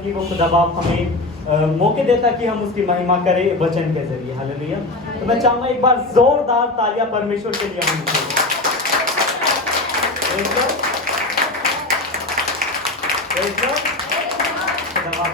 हूँ कि वो खुदा बाप हमें मौके देता कि हम उसकी महिमा करें वचन के जरिए। हालेलुया। तो मैं चाहूंगा एक बार जोरदार तालियां परमेश्वर के लिए हम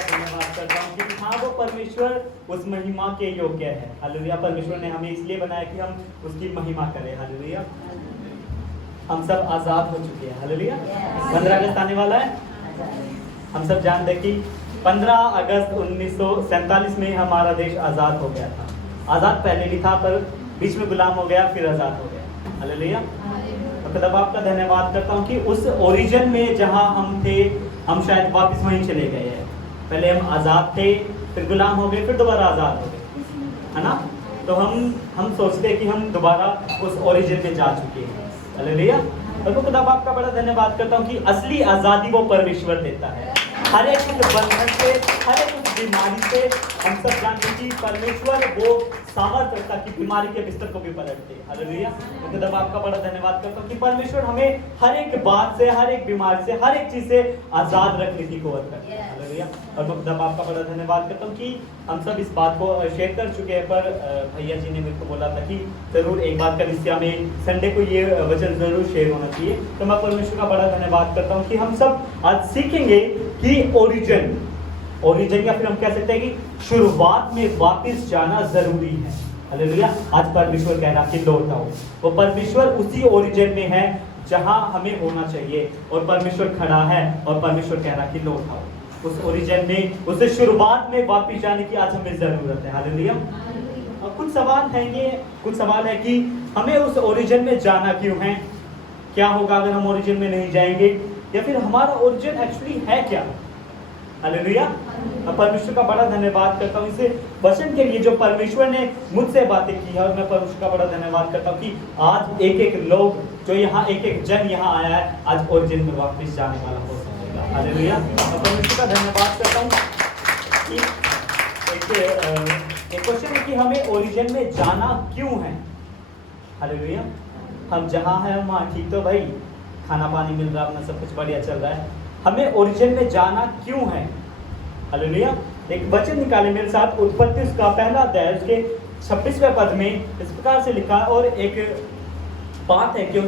धन्यवाद करता हूँ कि हाँ वो परमेश्वर उस महिमा के योग्य है। हालेलुया। परमेश्वर ने हमें इसलिए बनाया कि हम उसकी महिमा करें। हालेलुया। हम सब आजाद हो चुके हैं। हालेलुया। 15 अगस्त आने वाला है। हम सब जानते हैं कि 15 अगस्त 1947 में हमारा देश आज़ाद हो गया था। आज़ाद पहले भी था पर बीच में गुलाम हो गया, फिर आज़ाद हो गया। हालेलुया। तो खुदा बाप का धन्यवाद करता हूँ कि उस ओरिजिन में जहाँ हम थे, हम शायद वापस वहीं चले गए हैं। पहले हम आज़ाद थे, फिर गुलाम हो गए, फिर दोबारा आज़ाद हो गए, है ना। तो हम सोचते हैं कि हम दोबारा उस ओरिजिन में जा चुके हैं। हालेलुया। तो खुदा बाप का बड़ा धन्यवाद करता हूँ कि असली आज़ादी वो परमेश्वर देता है। हर एक उस बंधन से, हर एक उस बीमारी से हम सब जानते हैं कि परमेश्वर वो सामर्थ्य रखता कि बीमारी के बिस्तर को भी पलट दे। हालेलुया। तो खुदा बाप का बड़ा धन्यवाद करता हूँ कि परमेश्वर हमें हर एक बात से, हर एक बीमारी से, हर एक चीज से आजाद रखने की कुव्वत करता है। हालेलुया। और मैं खुदा बाप का बड़ा धन्यवाद करता हूँ कि हम सब इस बात को शेयर कर चुके हैं, पर भैया जी ने मेरे को बोला था कि जरूर एक बात कलीसिया में संडे को ये वचन जरूर शेयर होना चाहिए। तो मैं परमेश्वर का बड़ा धन्यवाद करता हूँ कि हम सब आज सीखेंगे कि ओरिजिन या फिर हम कह सकते हैं कि शुरुआत में वापस जाना जरूरी है। हालेलुया। आज परमेश्वर कह रहा कि लौट आओ। वो परमेश्वर उसी ओरिजिन में है जहां हमें होना चाहिए, और परमेश्वर खड़ा है और परमेश्वर कह रहा कि लौट आओ उस ओरिजिन में, उस शुरुआत में वापस जाने की आज हमें जरूरत है। हालेलुया। और कुछ सवाल है कि हमें उस ओरिजिन में जाना क्यों है, क्या होगा अगर हम ओरिजिन में नहीं जाएंगे, या फिर हमारा ओरिजिन एक्चुअली है क्या। हालेलुया। परमेश्वर का बड़ा धन्यवाद करता हूँ इसे वचन के लिए जो परमेश्वर ने मुझसे बातें की है, और मैं परमेश्वर का बड़ा धन्यवाद करता हूँ कि आज एक एक लोग जो यहाँ, एक एक जन यहाँ आया है, आज ओरिजिन में वापस जाने वाला हो सकेगा। हालेलुया। मैं परमेश्वर का धन्यवाद करता हूँ कि एक क्वेश्चन है कि हमें ओरिजिन में जाना क्यों है। हालेलुया। हम जहाँ हैं वहाँ ठीक, तो भाई खाना पानी मिल रहा है, अपना सब कुछ बढ़िया चल रहा है, हमें ओरिजिन में जाना क्यों है। हालेलुया। एक वचन निकाले मेरे साथ, उत्पत्ति उसका पहला अध्याय उसके 26वें पद में इस प्रकार से लिखा, और एक बात है कि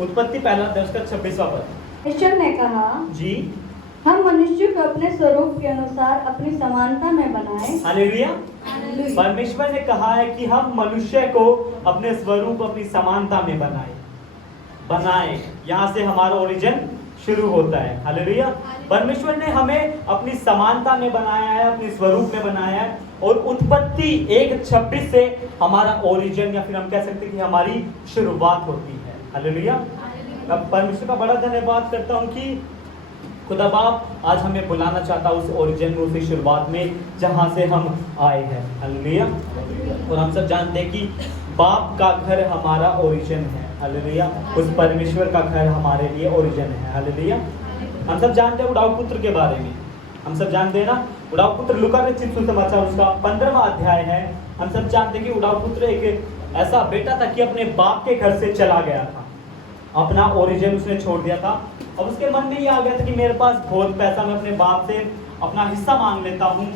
उत्पत्ति पहला अध्याय उसका 26वां पद। ईश्वर ने कहा जी, हम मनुष्य को अपने स्वरूप के अनुसार अपनी समानता में बनाए। हालेलुया। परमेश्वर ने कहा है कि हम मनुष्य को अपने स्वरूप, अपनी समानता में बनाए। यहाँ से हमारा ओरिजिन शुरू होता है। हालेलुया। परमेश्वर ने हमें अपनी समानता में बनाया है, अपने स्वरूप में बनाया है, और उत्पत्ति 1:26 से हमारा ओरिजिन, या फिर हम कह सकते हैं कि हमारी शुरुआत होती है। हालेलुया। अब परमेश्वर का बड़ा धन्यवाद करता हूँ कि खुदा बाप आज हमें बुलाना चाहता है उस ओरिजिन में, उस शुरुआत में जहाँ से हम आए हैं। हालेलुया। और हम सब जानते हैं कि बाप का घर हमारा ओरिजिन है। हालेलुया। उस परमेश्वर का घर हमारे लिए ओरिजिन है। हालेलुया। हम सब जानते हैं उड़ाऊ पुत्र के बारे में, हम सब जानते हैं ना, उड़ाऊ पुत्र लूका रचित सुसमाचार उसका 15वां अध्याय है। हम सब जानते हैं कि उड़ाऊ पुत्र एक ऐसा बेटा था कि अपने बाप के घर से चला गया था, अपना ओरिजिन उसने छोड़ दिया था। अब उसके मन में ये आ गया था कि मेरे पास बहुत पैसा, मैं अपने बाप से अपना हिस्सा मांग लेता हूँ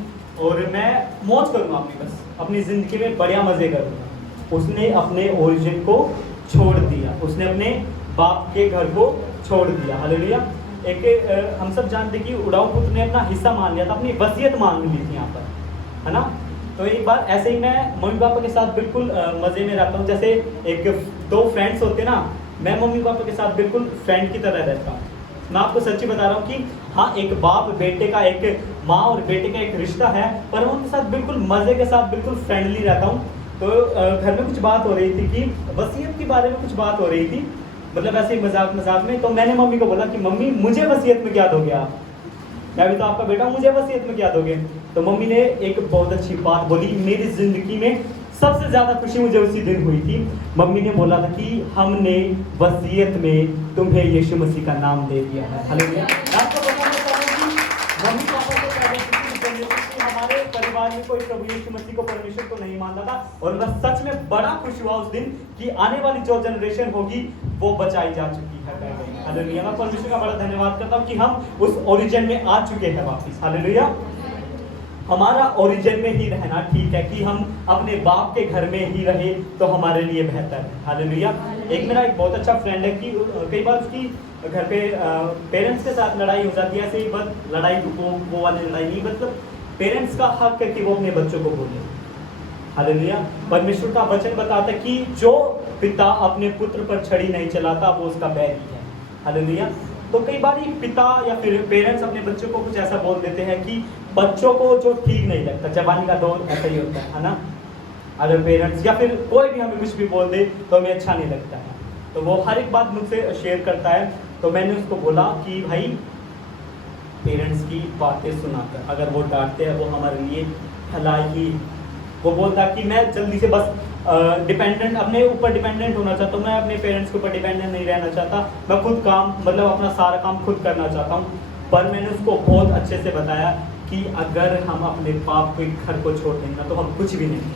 और मैं मौज करूँगा अपनी, बस अपनी जिंदगी में बढ़िया मजे करूँगा। उसने अपने ओरिजिन को छोड़ दिया, उसने अपने बाप के घर को छोड़ दिया। हालेलुया। एक हम सब जानते कि उड़ाऊ पुत्र ने अपना हिस्सा मान लिया था, अपनी वसीयत मांग ली थी यहाँ पर, है ना। तो एक बार ऐसे ही मैं मम्मी पापा के साथ बिल्कुल मज़े में रहता हूँ। जैसे एक दो फ्रेंड्स होते ना, मैं मम्मी पापा के साथ बिल्कुल फ्रेंड की तरह रहता हूँ। मैं आपको सच्ची बता रहा हूँ कि हाँ, एक बाप बेटे का, एक माँ और बेटे का एक रिश्ता है, पर मैं उनके साथ बिल्कुल मज़े के साथ बिल्कुल फ्रेंडली रहता हूँ। तो घर में कुछ बात हो रही थी कि वसीयत के बारे में कुछ बात हो रही थी, मतलब ऐसे ही मजाक में। तो मैंने मम्मी को बोला कि मम्मी मुझे वसीयत में क्या दोगे आप, मैं भी तो आपका बेटा, मुझे वसीयत में क्या दोगे। तो मम्मी ने एक बहुत अच्छी बात बोली, मेरी जिंदगी में सबसे ज़्यादा खुशी मुझे उसी दिन हुई थी। मम्मी ने बोला था कि हमने वसीयत में तुम्हें यीशु मसीह का नाम दे दिया है। हालेलुया। आपको बताना चाहूँ कि मम्मी पापा को हमारे परिवार में कोई प्रभु यीशु मसीह को परमेश्वर को नहीं मानता था, और मैं सच में बड़ा खुश हुआ उस दिन कि आने वाली जो जनरेशन होगी वो बचाई जा चुकी है पहले। हालेलुया। मैं परमेश्वर का बड़ा धन्यवाद करता हूँ कि हम उस ओरिजिन में आ चुके हैं वापस। हालेलुया। हमारा ओरिजिन में ही रहना ठीक है, कि हम अपने बाप के घर में ही रहे तो हमारे लिए बेहतर है। हालेलुया। एक मेरा एक बहुत अच्छा फ्रेंड है कि कई बार उसकी घर पे पेरेंट्स के साथ लड़ाई हो जाती है, ऐसे ही बस लड़ाई वो वाली लड़ाई नहीं, मतलब पेरेंट्स का हक है कि वो अपने बच्चों को बोले। हालेलुया। परमेश्वर का वचन बताता है कि जो पिता अपने पुत्र पर छड़ी नहीं चलाता वो उसका बैरी है। हालेलुया। तो कई बार पिता या फिर पेरेंट्स अपने बच्चों को कुछ ऐसा बोल देते हैं कि बच्चों को जो ठीक नहीं लगता। जवानी का दौर ऐसा ही होता है ना। अगर पेरेंट्स या फिर कोई भी हमें कुछ भी बोल दे तो हमें अच्छा नहीं लगता है, तो वो हर एक बात मुझसे शेयर करता है। तो मैंने उसको बोला कि भाई पेरेंट्स की बातें सुनाकर अगर वो डांटते हैं वो हमारे लिए भलाई ही। वो बोलता कि मैं जल्दी से बस डिपेंडेंट अपने ऊपर डिपेंडेंट होना चाहता हूँ, मैं अपने पेरेंट्स के ऊपर डिपेंडेंट नहीं रहना चाहता, मैं खुद काम मतलब अपना सारा काम खुद करना चाहता हूँ। पर मैंने उसको बहुत अच्छे से बताया कि अगर हम अपने बाप के घर को छोड़ देंगे ना तो हम कुछ भी नहीं,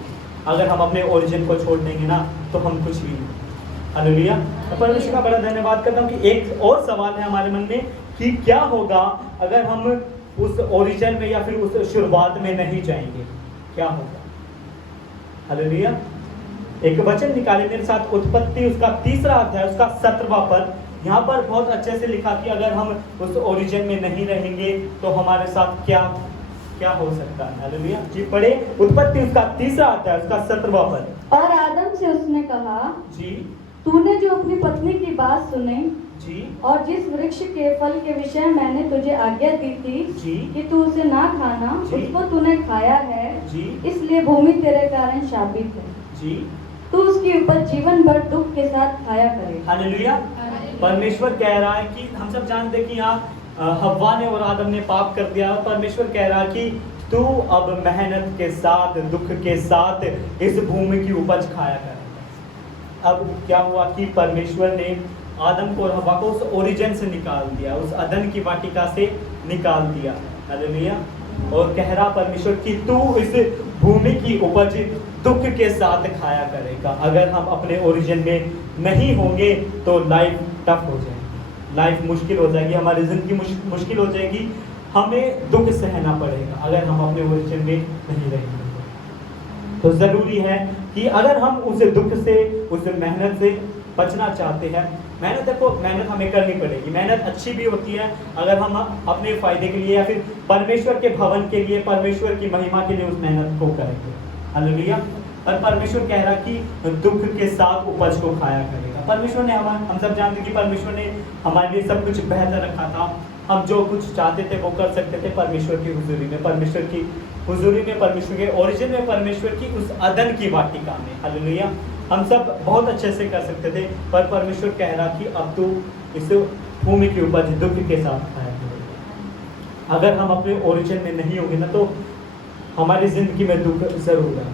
अगर हम अपने ओरिजिन को छोड़ देंगे ना तो हम कुछ भी नहीं। हालेलुया। परमेश्वर का बड़ा धन्यवाद करता हूँ कि एक और सवाल है हमारे मन में कि क्या होगा अगर हम उस ओरिजिन में या फिर उस शुरुआत में नहीं जाएंगे, क्या होगा। हालेलुया। एक वचन निकाले मेरे साथ, उत्पत्ति उसका 3रा अध्याय उसका 17वां पद। यहाँ पर बहुत अच्छे से लिखा कि अगर हम उस ओरिजिन में नहीं रहेंगे तो हमारे साथ क्या क्या हो सकता है। हालेलुया। जी पढ़े, उत्पत्ति उसका 3रा अध्याय उसका 17वां पद। और आदम से उसने कहा, जी तूने जो अपनी पत्नी की बात सुनी जी और जिस वृक्ष के फल के विषय मैंने तुझे आज्ञा दी थी जी कि तू उसे ना खाना, जी उसको तूने खाया है, जी इसलिए भूमि तेरे कारण शापित है। जी। तू उसकी उपज जीवन भर दुख के साथ खाया करे। हालेलुया। परमेश्वर कह रहा है कि हम सब जानते हैं कि यहाँ हव्वा ने और आदम ने पाप कर दिया। परमेश्वर कह रहा है कि तू अब मेहनत के साथ दुख के साथ इस भूमि की उपज खाया कर। अब क्या हुआ कि परमेश्वर ने आदम को और हव्वा को उस ओरिजिन से निकाल दिया, उस अदन की वाटिका से निकाल दिया। हालेलुया। और कह रहा परमेश्वर कि तू इस भूमि की उपज दुख के साथ खाया करेगा। अगर हम अपने ओरिजिन में नहीं होंगे तो लाइफ टफ हो जाएगी, लाइफ मुश्किल हो जाएगी, हमारी जिंदगी मुश्किल हो जाएगी, हमें दुख सहना पड़ेगा अगर हम अपने ओरिजिन में नहीं रहेंगे। तो ज़रूरी है कि अगर हम उस दुख से उस मेहनत से बचना चाहते हैं, मेहनत देखो मेहनत हमें करनी पड़ेगी। मेहनत अच्छी भी होती है अगर हम अपने फ़ायदे के लिए या फिर परमेश्वर के भवन के लिए, परमेश्वर की महिमा के लिए उस मेहनत को करेंगे। हालेलुया। और परमेश्वर कह रहा कि दुख के साथ उपज को खाया करेगा। परमेश्वर ने हम सब जानते कि परमेश्वर ने हमारे लिए सब कुछ बेहतर रखा था। हम जो कुछ चाहते थे वो कर सकते थे परमेश्वर की हुजूरी में, परमेश्वर की हुजूरी में, परमेश्वर के ओरिजिन में, परमेश्वर की उस अदन की वाटिका में। हालेलुया। हम सब बहुत अच्छे से कर सकते थे, पर परमेश्वर कह रहा कि अब तू इस भूमि की उपज दुख के साथ खाया करेगा। अगर हम अपने ओरिजिन में नहीं होंगे ना तो हमारी जिंदगी में दुख जरूर है,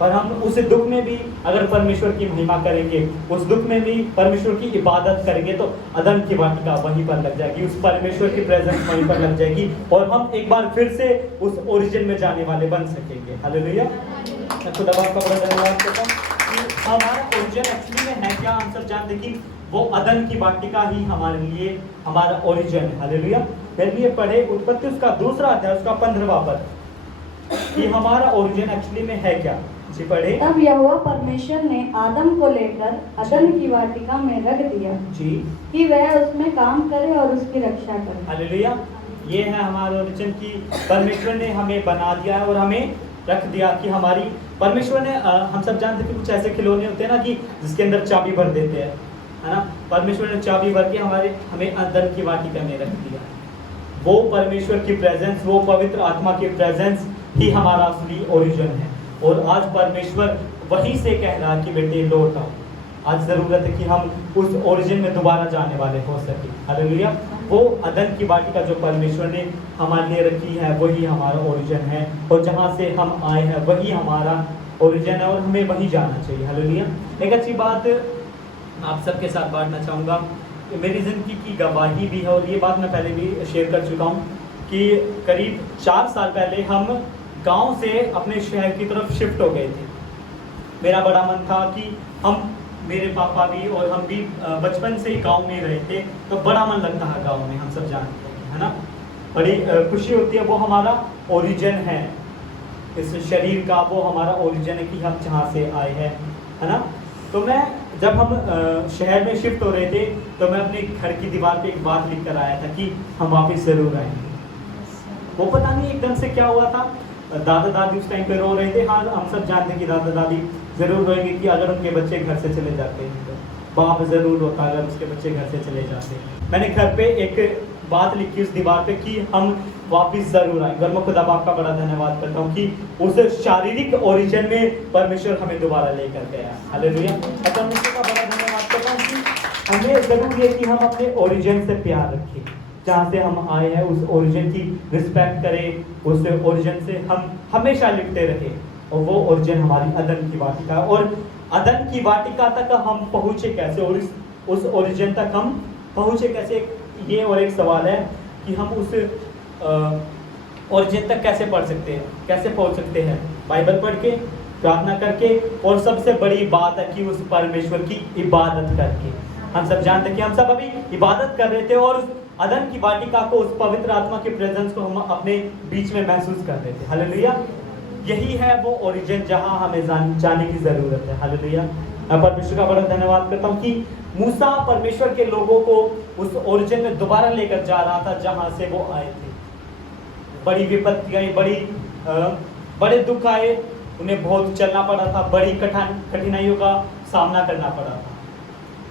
पर हम उस दुख में भी अगर परमेश्वर की महिमा करेंगे, उस दुख में भी परमेश्वर की इबादत करेंगे तो अदन की वाटिका वहीं पर लग जाएगी, उस परमेश्वर की प्रेजेंस वहीं पर लग जाएगी और हम एक बार फिर से उस ओरिजिन में जाने वाले बन सकेंगे। हालेलुया। मैं खुदा बाप का बड़ा धन्यवाद करता हूँ कि हमारा ओरिजिन एक्चुअली में है क्या। हम सब जानते कि वो अदन की वाटिका ही हमारे लिए हमारा ओरिजिन है। हालेलुया। फिर भी ये पढ़े उत्पत्ति उसका 2रा अध्याय उसका 15वां पद कि हमारा ओरिजिन एक्चुअली में है क्या। जी पढ़े। तब यहोवा परमेश्वर ने आदम को लेकर अदन की वाटिका में रख दिया जी कि वह उसमें काम करे और उसकी रक्षा करे। हालेलुया। ये है हमारा ओरिजिन की परमेश्वर ने हमें बना दिया है और हमें रख दिया कि हमारी परमेश्वर ने हम सब जानते कि कुछ ऐसे खिलौने होते हैं ना कि जिसके अंदर चाबी भर देते हैं, है ना। परमेश्वर ने चाबी भर के हमें अदन की वाटिका में रख दिया। वो परमेश्वर की प्रेजेंस, वो पवित्र आत्मा की प्रेजेंस ही हमारा असली ओरिजिन है। और आज परमेश्वर वहीं से कह रहा है कि बेटे लौट आओ। आज ज़रूरत है कि हम उस ओरिजिन में दोबारा जाने वाले हो सके। हालेलुया। वो अदन की वाटिका जो परमेश्वर ने हमारे लिए रखी है वही हमारा ओरिजिन है, और जहाँ से हम आए हैं वही हमारा ओरिजिन है और हमें वहीं जाना चाहिए। हालेलुया। एक अच्छी बात आप सबके साथ बांटना चाहूँगा, मेरी ज़िंदगी की गवाही भी है और ये बात मैं पहले भी शेयर कर चुका हूँ कि करीब 4 साल पहले हम गांव से अपने शहर की तरफ शिफ्ट हो गए थे। मेरा बड़ा मन था कि हम, मेरे पापा भी और हम भी बचपन से ही गांव में रहे थे, तो बड़ा मन लगता है गांव में, हम सब जानते हैं, है ना। बड़ी खुशी होती है, वो हमारा ओरिजिन है, इस शरीर का वो हमारा ओरिजिन है कि हम जहाँ से आए हैं, है ना। तो मैं जब हम शहर में शिफ्ट हो रहे थे, तो मैं अपने घर की दीवार पे एक बात लिख कर आया था कि हम वापस ज़रूर आएंगे। वो पता नहीं एकदम से क्या हुआ था, दादा दादी उस टाइम पे रो रहे थे। हाँ, हम सब जानते हैं कि दादा दादी ज़रूर रोएंगे कि अगर उनके बच्चे घर से चले जाते हैं, तो बाप ज़रूर रोता अगर उसके बच्चे घर से चले जाते हैं। मैंने घर पे एक बात लिखी उस दीवार पे कि हम वापस ज़रूर आएंगे, और मैं खुदा बाप का बड़ा धन्यवाद करता हूँ कि उस शारीरिक ओरिजिन में परमेश्वर हमें दोबारा लेकर गया। हालेलुया। परमेश्वर का बड़ा धन्यवाद करता हूँ कि हमें ज़रूरी है कि हम अपने ओरिजिन से प्यार रखें, जहाँ से हम आए हैं उस ओरिजिन की रिस्पेक्ट करें, उस ओरिजिन से हम हमेशा लिपटे रहे। और वो ओरिजिन हमारी अदन की वाटिका, और अदन की वाटिका तक हम पहुँचे कैसे, और उस ओरिजिन तक हम पहुँचे कैसे, ये और एक सवाल है कि हम उस ओरिजिन तक कैसे पढ़ सकते हैं, कैसे पहुँच सकते हैं। बाइबल पढ़ के, प्रार्थना करके, और सबसे बड़ी बात है कि उस परमेश्वर की इबादत करके। हम सब जानते हैं कि हम सब अभी इबादत कर रहे थे, और उस अदन की वाटिका को, उस पवित्र आत्मा के प्रेजेंस को हम अपने बीच में महसूस कर रहे थे। हालेलुया। यही है वो ओरिजिन जहां हमें जाने की जरूरत है। हालेलुया। मैं परमेश्वर का बड़ा धन्यवाद करता हूं कि मूसा परमेश्वर के लोगों को उस ओरिजिन में दोबारा लेकर जा रहा था जहां से वो आए थे। बड़ी विपत्ति आई, बड़े दुख आए, उन्हें बहुत चलना पड़ा था, बड़ी कठिनाइयों का सामना करना पड़ा था।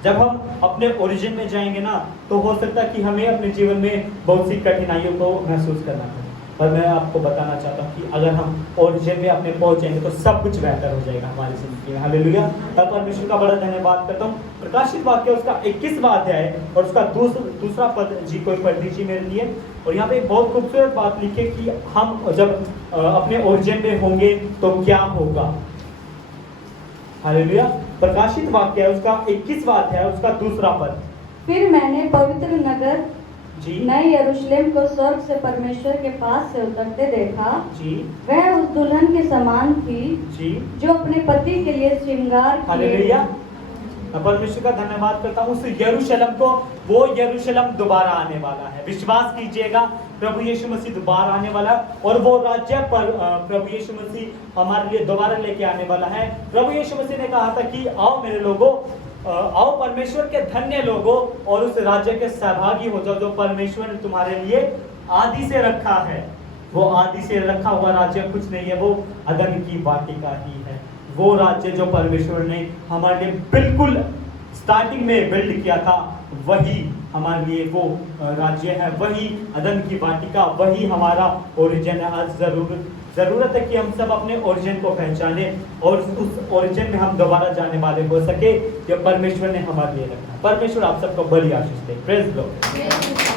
जब हम अपने ओरिजिन में जाएंगे ना, तो हो सकता है कि हमें अपने जीवन में बहुत सी कठिनाइयों को महसूस करना पड़े, पर मैं आपको बताना चाहता हूँ कि अगर हम ओरिजिन में अपने पहुंचेंगे तो सब कुछ बेहतर हो जाएगा हमारी जिंदगी में। हालेलुया। तब परमेश्वर का बड़ा धन्यवाद करता हूँ। प्रकाशित वाक्य उसका 21वां अध्याय और उसका दूसरा पद जी कोई पढ़ दीजिए मेरे लिए। और यहाँ पे एक बहुत खूबसूरत बात लिखी है कि हम जब अपने ओरिजिन में होंगे तो क्या होगा। हालेलुया। प्रकाशित वाक्य है उसका 21वां अध्याय उसका दूसरा पद। फिर मैंने पवित्र नगर जी, नए यरूशलेम को स्वर्ग से परमेश्वर के पास से उतरते देखा। जी, वह उस दुल्हन के समान थी जी, जो अपने पति के लिए श्रृंगार किए। हालेलुया। मैं परमेश्वर का धन्यवाद करता हूँ। उस यरूशलेम को, वो यरूशलेम दोबारा आने वाला है। विश्वास कीजिएगा, प्रभु यीशु मसीह दोबारा आने वाला है, और वो राज्य पर प्रभु यीशु मसीह हमारे लिए दोबारा लेके आने वाला है। प्रभु यीशु मसीह ने कहा था कि आओ मेरे लोगों, आओ परमेश्वर के धन्य लोगों, और उस राज्य के सहभागी हो जाओ जो परमेश्वर ने तुम्हारे लिए आदि से रखा है। वो आदि से रखा हुआ राज्य कुछ नहीं है, वो अदन की वाटिका ही है। वो राज्य जो परमेश्वर ने हमारे लिए बिल्कुल स्टार्टिंग में बिल्ड किया था, वही हमारे लिए वो राज्य है, वही अदन की वाटिका, वही हमारा ओरिजिन है। आज जरूरत है कि हम सब अपने ओरिजिन को पहचाने, और उस ओरिजिन में हम दोबारा जाने वाले हो सके जो परमेश्वर ने हमारे लिए रखा। परमेश्वर आप सबको बड़ी आशीष दे। Praise the Lord.